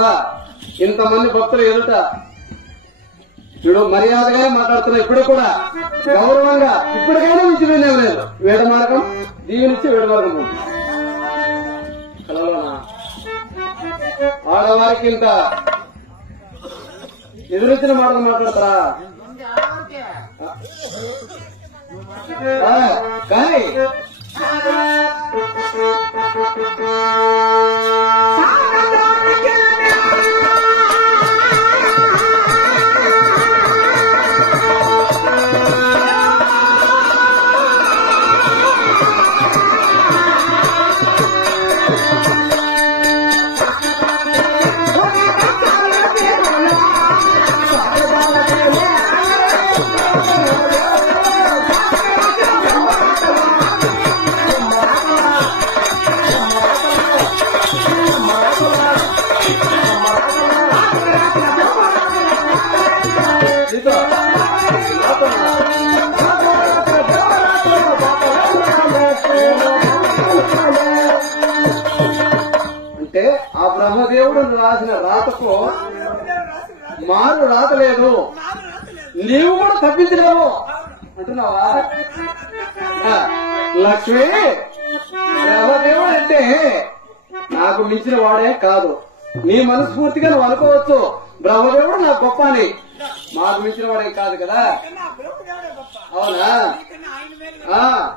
చూసావా ఇంతమంది భక్తులు ఎదుట చూడు మర్యాదగానే మాట్లాడుతున్నా. ఇప్పుడు కూడా గౌరవంగా ఇప్పటికైనా మించిపోయినా లేదు. వేడ మార్గం దీవినిచ్చి వేడ మార్గం కలవనా ఆడవారికి ఇంత ఎదురొచ్చిన మాటలు మాట్లాడతారా? కానీ అంటే ఆ బ్రహ్మదేవుడు రాసిన రాతకు మారు రాత లేదు. నీవు కూడా తప్పించలేవు అంటున్నావా? లక్ష్మి బ్రహ్మదేవుడు అంటే నాకు మించిన వాడే కాదు. నీ మనస్ఫూర్తిగా నువ్వు అనుకోవచ్చు బ్రహ్మదేవుడు నాకు గొప్ప అని. మాకు మించిన వాడే కాదు కదా. అవునా?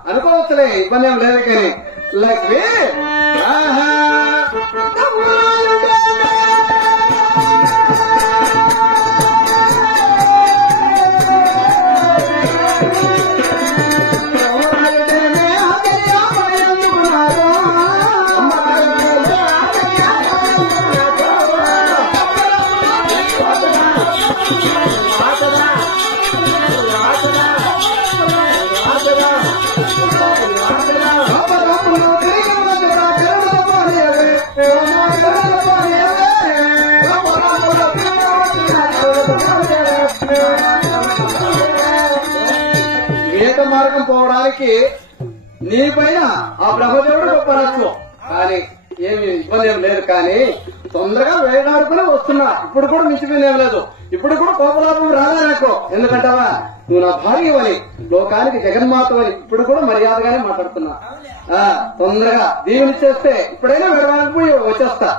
అనుకోవచ్చులే, ఇబ్బంది ఏం లేదు. కానీ లక్ష్మి వేట మార్గం పోవడానికి నీ పైన ఆ బ్రహ్మదేవుడు గొప్పనొచ్చు, కానీ ఏమి ఇబ్బంది ఏం లేదు. కానీ తొందరగా వేటాడుకునే వస్తున్నా. ఇప్పుడు కూడా మించిపోయినేం లేదు. ఇప్పుడు కూడా కోపలాపం రాదా నాకు? ఎందుకంటావా నువ్వు నా భార్యవని, లోకానికి జగన్మాతవని. ఇప్పుడు కూడా మర్యాదగానే మాట్లాడుతున్నా. తొందరగా దీవెనిచ్చేస్తే ఇప్పుడైనా వేడడానికి పోయి వచ్చేస్తా.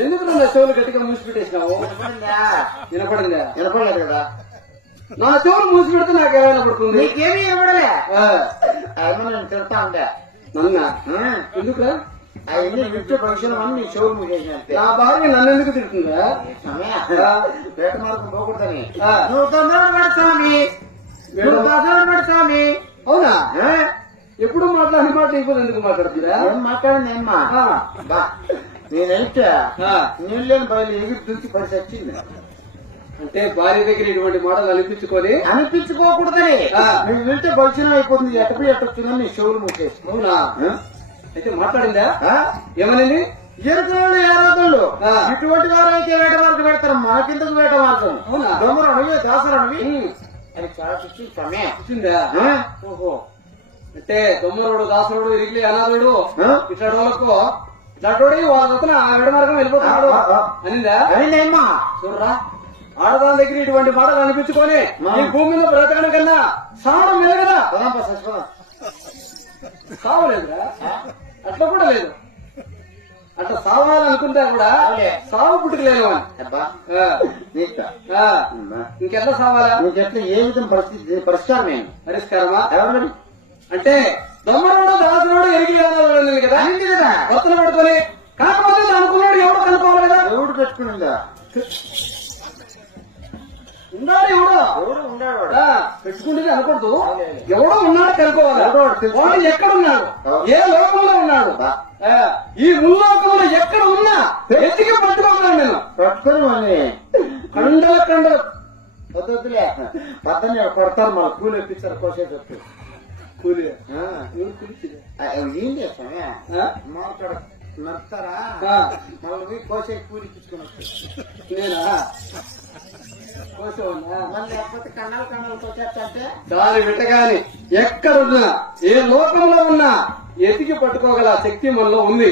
ఎందుకు నా చెవులు గట్టిగా మూసిపెట్టేసినావు? వినపడిందా? వినపడలేదు కదా. నా చెవులు మూసిపెడితే నాకు ఎలా వినపడుతుంది? నీకేమీ వినపడలే. నన్ను తిడతా ఉందా? నన్నా? ఎందుకురా? అవన్నీ వింటే ఫంక్షన్ అని నీ చెవులు మూసేసిన. నా భార్య నన్ను ఎందుకు తిడుతుందా? వేట మార్గం పోకూడదని. నువ్వు తొందరగా పడతామి, నువ్వు తొందరగా పడతామి. అవునా? ఎప్పుడు మాట్లాడిన మాట ఇప్పుడు ఎందుకు మాట్లాడుతుందా? ఏం మాట్లాడింది ఏమ్మా? నేనైతే నీళ్ళని బయలు ఎగిరి దుంచి పడి వచ్చింది. అంటే భార్య దగ్గర ఇటువంటి మాటలు అనిపించుకోకూడదని నువ్వు వెళ్తే భవిష్యం అయిపోతుంది. ఎట్టపై ఎట్టొచ్చిందని నీ చెవులు మూసేసి. అవునా? అయితే మాట్లాడిందా? ఏమనింది? జరుగుతున్న ఏరాదుళ్ళు ఇటువంటి వారైతే వేట మార్గం పెడతారు, మనకిందుకు వేట మార్గం? దొంగరు అడవి దాసరు అడవి అని చాలా చూసిందా? ఓహో, అంటే దొమ్మరుడు దాసరుడు ఇరిగిలి అనాథుడు ఇట్లాంటి వాళ్ళకు ఇట్లాంటి వాళ్ళ వేట మార్గం వెళ్ళిపోతున్నాడు అనిందా? అనిందేమ్మా? చూడరా, ఆడదాని దగ్గర ఇటువంటి మాటలు అనిపించుకొని ఈ భూమి మీద బ్రతకడం కన్నా సావడం లేదు కదా. సావలేదురా, అట్లా కూడా లేదు. అట్లా సావాలనుకుంటా కూడా సావు పుట్టుకలేదు అని. ఇంకెట్లా సావాలా? నీకెట్లా ఏ విధంగా పరిస్థితి పరిష్కారమే? పరిష్కారమా? అంటే దొమ్మరోడు దాసుడు ఎరిగి కదా అయింది కదా కొత్తలు పడుకొని కాకపోతే అనుకున్నాడు ఎవడో కనుక్కోవాలి కదా ఎవడు పెట్టుకునిందా ఉన్నాడు ఎవడో ఎవడు ఉండేవాడు పెట్టుకుంటే అనకూడదు ఎవడో ఉన్నాడు కనుక్కోవాలి వాడు ఎక్కడున్నాడు ఏ లోకంలో ఉన్నాడు ఈ ముల్లోకంలో ఎక్కడ ఉన్నా ఎత్తికి పట్టుకోగలను నేను పట్టుకుని మళ్ళీ కండల వద్దులే పక్కనే కొడతారు మళ్ళీ కూలి ఎప్పించారు కోసేటట్టు కూలి ఏం చేస్తామే మాట్లాడ నడుస్తారా మళ్ళీ కోసే కూలి ఇప్పించుకుని వస్తాయి నేనా కోసేవన్నా మళ్ళీ లేకపోతే కన్నాలు కోసేస్తే దాని విటగాని ఎక్కడున్నా ఏ లోకంలో ఉన్నా ఎతికి పట్టుకోగల శక్తి మనలో ఉంది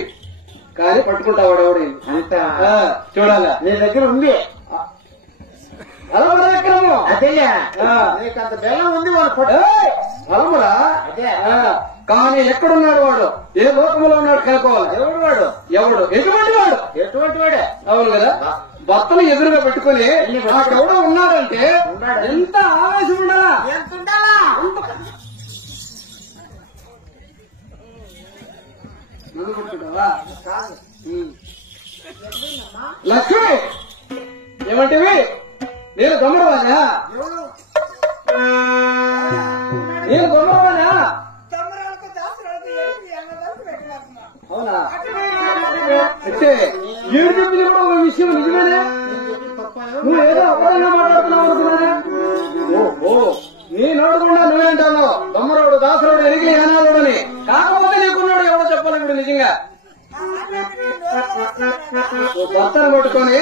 కానీ పట్టుకుంటావాడు ఎవడు అంత చూడాలా నీ దగ్గర ఉంది బలమరాక్రమం అదే నీకు అంత బెల్లం ఉంది వాడు పట్టు బలమురా అదే కానీ ఎక్కడున్నాడు వాడు ఏ లోకంలో ఉన్నాడు కనుక్కోవాలి ఎవడు వాడు ఎవడు ఎటువంటి వాడు ఎటువంటి వాడే అవును కదా భర్తను ఎదురుగా పెట్టుకుని అక్కడెవడో ఉన్నాడంటే ఎంత ఆవేశం ఉండాలా ఎంత ఉండాలా నడుకుంటున్నావా లక్ష్మి ఏమంటివి నేను దొమ్మరవానా నేను దొమ్మరవానా అవునా అంటే ఏడు చెప్పింది కూడా ఒక విషయం నిజమేనే నువ్వు ఏదో అబద్ధంగా మాట్లాడుతున్నావు అనుకున్నానే ఓహో నీ నోడకుండా నువ్వేంటావు దొమ్మరోడు దాసరోడు ఎరిగి ఏనాడు అని కాకపోతే నీకున్నాడు ఎవడో చెప్పాలి ఇప్పుడు నిజంగా భర్తను పట్టుకొని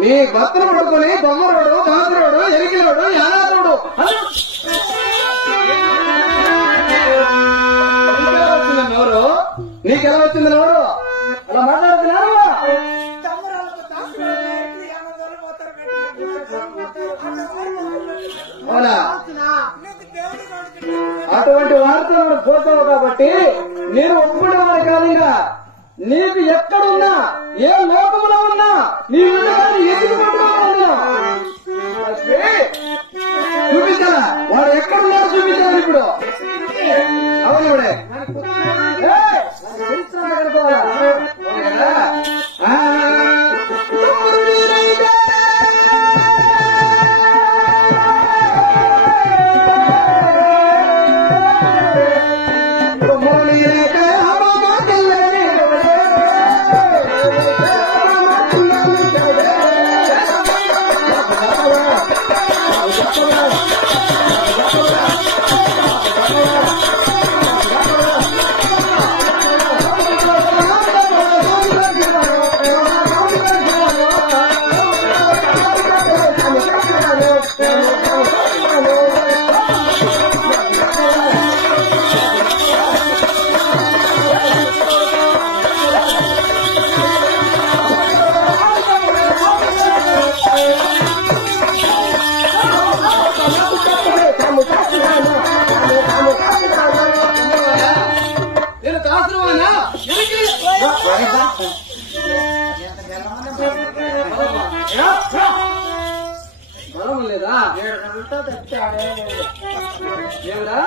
నీ భర్తను పట్టుకొని దొమ్మరోడు దాసరోడు ఎరిగినోడు యానాథుడు నీకెలా వచ్చిందని ఎవరు నీకెలా వచ్చిందని ఎవరు అలా మాట్లాడుతున్నారు అవునా అటువంటి వార్తలను పోతావు కాబట్టి నేను ఒప్పుకునేవాడు కాదు ఇంకా నీకు ఎక్కడున్నా ఏ లోకంలో ఉన్నా నీ విధానాన్ని ఎదుగు చూపించాలా వాడు ఎక్కడున్నాడో చూపించాలి ఇప్పుడు అవునుడే నేను దాసరవానా బలం లేదా ఏమిరా